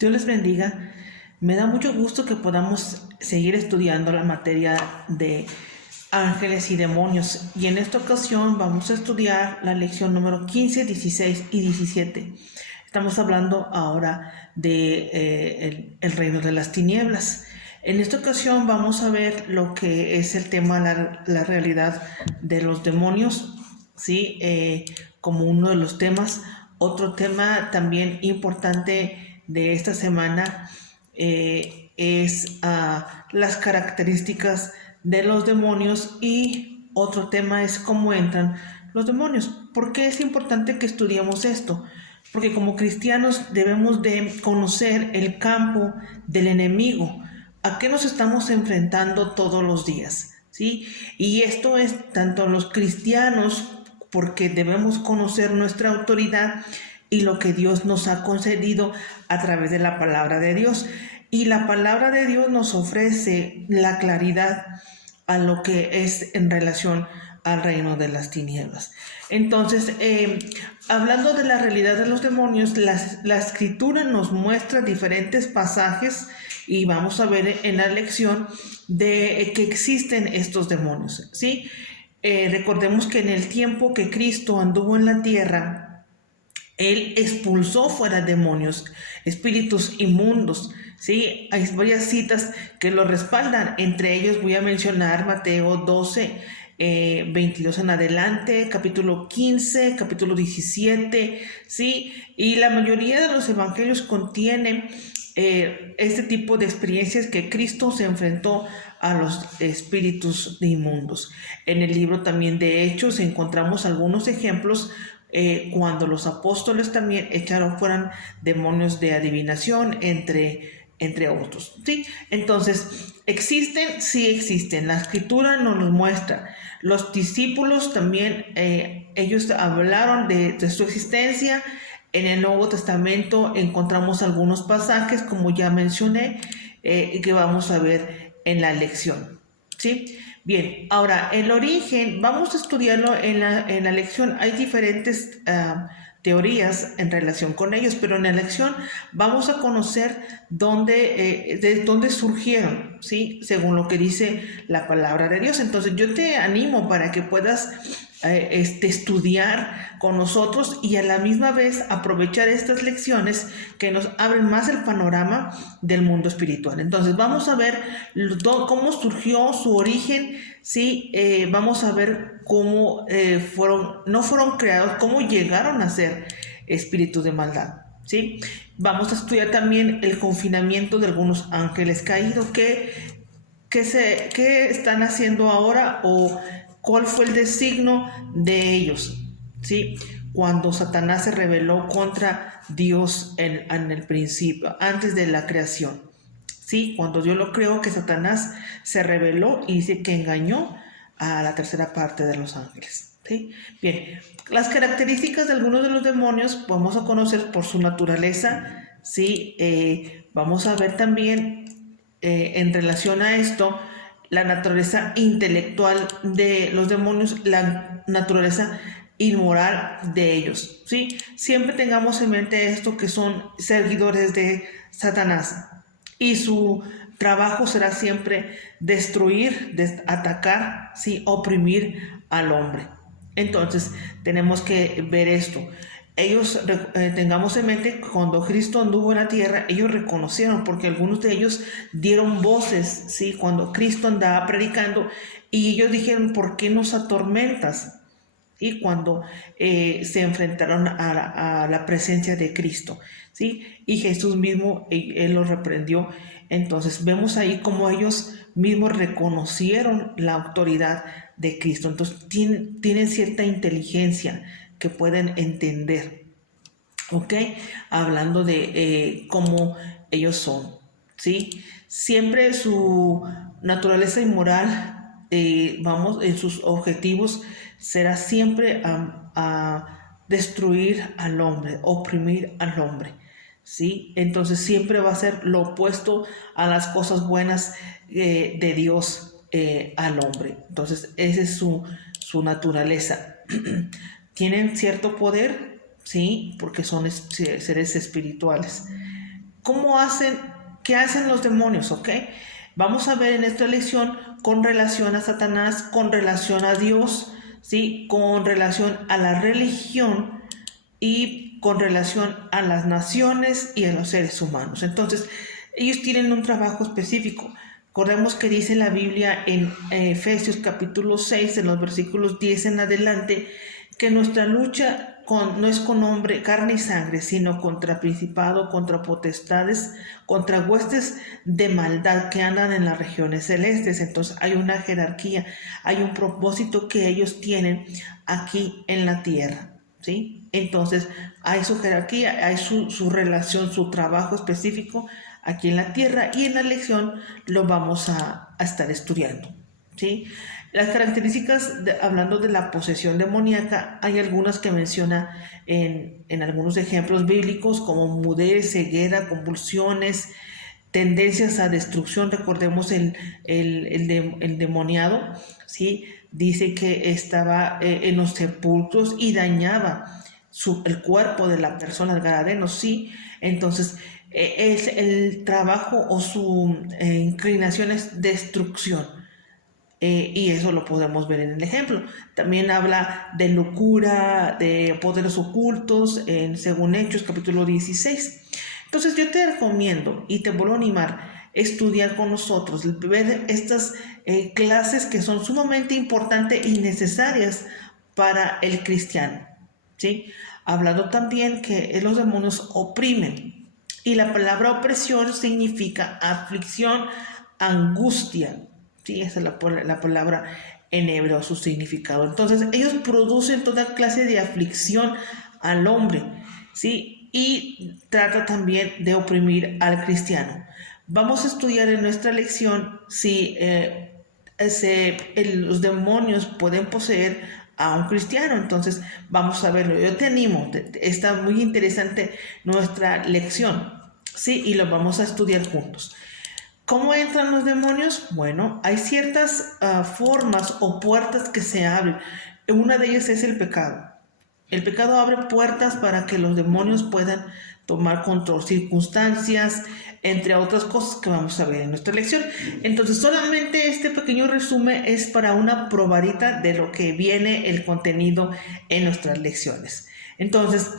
Dios les bendiga. Me da mucho gusto que podamos seguir estudiando la materia de ángeles y demonios. Y en esta ocasión vamos a estudiar la lección número 15, 16 y 17. Estamos hablando ahora de el reino de las tinieblas. En esta ocasión vamos a ver lo que es el tema, la realidad de los demonios, ¿sí? Como uno de los temas. Otro tema también importante de esta semana es las características de los demonios, y otro tema es cómo entran los demonios. ¿Por qué es importante que estudiemos esto? Porque como cristianos debemos de conocer el campo del enemigo, a qué nos estamos enfrentando todos los días, ¿sí? Y esto es tanto los cristianos, porque debemos conocer nuestra autoridad y lo que Dios nos ha concedido a través de la palabra de Dios. Y la palabra de Dios nos ofrece la claridad a lo que es en relación al reino de las tinieblas. Entonces, hablando de la realidad de los demonios, la escritura nos muestra diferentes pasajes, y vamos a ver en la lección de que existen estos demonios, ¿sí? Recordemos que en el tiempo que Cristo anduvo en la tierra, Él expulsó fuera demonios, espíritus inmundos, ¿sí? Hay varias citas que lo respaldan. Entre ellos voy a mencionar Mateo 12, 22 en adelante, capítulo 15, capítulo 17, ¿sí? Y la mayoría de los evangelios contienen este tipo de experiencias que Cristo se enfrentó a los espíritus inmundos. En el libro también de Hechos encontramos algunos ejemplos cuando los apóstoles también echaron fuera demonios de adivinación, entre otros, ¿sí? Entonces, ¿existen? Sí existen. La escritura nos los muestra. Los discípulos también, ellos hablaron de su existencia. En el Nuevo Testamento encontramos algunos pasajes, como ya mencioné, que vamos a ver en la lección, ¿sí? Bien, ahora el origen, vamos a estudiarlo en la lección. Hay diferentes teorías en relación con ellos, pero en la lección vamos a conocer de dónde surgieron, ¿sí? Según lo que dice la palabra de Dios. Entonces yo te animo para que puedas estudiar con nosotros y a la misma vez aprovechar estas lecciones que nos abren más el panorama del mundo espiritual. Entonces vamos a ver cómo surgió su origen, ¿sí? Vamos a ver cómo no fueron creados, cómo llegaron a ser espíritus de maldad, ¿sí? Vamos a estudiar también el confinamiento de algunos ángeles caídos, qué están haciendo ahora, o cuál fue el designio de ellos, ¿sí? Cuando Satanás se rebeló contra Dios en el principio, antes de la creación, ¿sí? Cuando Dios lo creó, que Satanás se rebeló y dice que engañó a la tercera parte de los ángeles, ¿sí? Bien, las características de algunos de los demonios vamos a conocer por su naturaleza, ¿sí? Vamos a ver también en relación a esto la naturaleza intelectual de los demonios, la naturaleza inmoral de ellos, ¿sí? Siempre tengamos en mente esto, que son seguidores de Satanás, y su trabajo será siempre destruir, atacar, ¿sí? Oprimir al hombre. Entonces tenemos que ver esto. Ellos, tengamos en mente que cuando Cristo anduvo en la tierra, ellos reconocieron, porque algunos de ellos dieron voces, ¿sí? Cuando Cristo andaba predicando, y ellos dijeron: ¿por qué nos atormentas? Y cuando se enfrentaron a la presencia de Cristo, ¿sí? Y Jesús mismo, él los reprendió. Entonces vemos ahí cómo ellos mismos reconocieron la autoridad de Cristo. Entonces tienen cierta inteligencia que pueden entender, ¿ok? Hablando de cómo ellos son, ¿sí? Siempre su naturaleza inmoral, en sus objetivos será siempre a destruir al hombre, oprimir al hombre, ¿sí? Entonces siempre va a ser lo opuesto a las cosas buenas de Dios al hombre. Entonces esa es su naturaleza. Tienen cierto poder, sí, porque son seres espirituales. ¿Qué hacen los demonios? ¿Ok? Vamos a ver en esta lección con relación a Satanás, con relación a Dios, ¿sí? Con relación a la religión y con relación a las naciones y a los seres humanos. Entonces, ellos tienen un trabajo específico. Recordemos que dice la Biblia en Efesios capítulo 6, en los versículos 10 en adelante, que nuestra lucha no es con hombre, carne y sangre, sino contra principado, contra potestades, contra huestes de maldad que andan en las regiones celestes. Entonces hay una jerarquía, hay un propósito que ellos tienen aquí en la tierra, ¿sí? Entonces hay su jerarquía, hay su relación, su trabajo específico aquí en la tierra, y en la lección lo vamos a estar estudiando, ¿sí? Las características, hablando de la posesión demoníaca, hay algunas que menciona en algunos ejemplos bíblicos, como mudez, ceguera, convulsiones, tendencias a destrucción. Recordemos el demoniado, ¿sí? Dice que estaba en los sepulcros y dañaba el cuerpo de la persona, el gadareno, ¿sí? Entonces, el trabajo o su inclinación es destrucción. Y eso lo podemos ver en el ejemplo. También habla de locura, de poderes ocultos, según Hechos capítulo 16. Entonces yo te recomiendo y te vuelvo a animar estudiar con nosotros, ver estas clases que son sumamente importantes y necesarias para el cristiano, ¿sí? Hablando también que los demonios oprimen, y la palabra opresión significa aflicción, angustia, ¿sí? Esa es la palabra en hebreo, su significado. Entonces ellos producen toda clase de aflicción al hombre, ¿sí? Y trata también de oprimir al cristiano. Vamos a estudiar en nuestra lección si los demonios pueden poseer a un cristiano. Entonces vamos a verlo. Yo te animo, está muy interesante nuestra lección, ¿sí? Y lo vamos a estudiar juntos. ¿Cómo entran los demonios? Bueno, hay ciertas formas o puertas que se abren. Una de ellas es el pecado. El pecado abre puertas para que los demonios puedan tomar control, circunstancias, entre otras cosas que vamos a ver en nuestra lección. Entonces, solamente este pequeño resumen es para una probadita de lo que viene el contenido en nuestras lecciones. Entonces,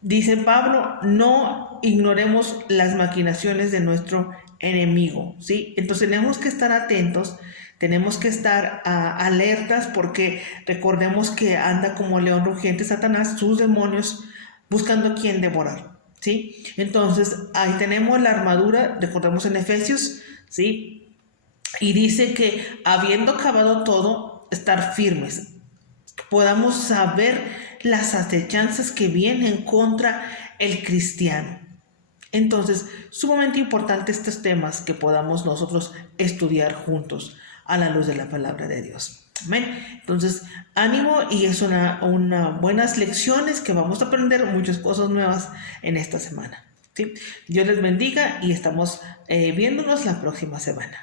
dice Pablo, no ignoremos las maquinaciones de nuestro enemigo, ¿sí? Entonces tenemos que estar atentos, tenemos que estar alertas, porque recordemos que anda como león rugiente Satanás, sus demonios, buscando a quien devorar, ¿sí? Entonces ahí tenemos la armadura, recordemos en Efesios, ¿sí? Y dice que habiendo acabado todo, estar firmes, podamos saber las acechanzas que vienen contra el cristiano. Entonces, sumamente importante estos temas que podamos nosotros estudiar juntos a la luz de la palabra de Dios. Amén. Entonces, ánimo, y es una buenas lecciones que vamos a aprender muchas cosas nuevas en esta semana, ¿sí? Dios les bendiga y estamos viéndonos la próxima semana.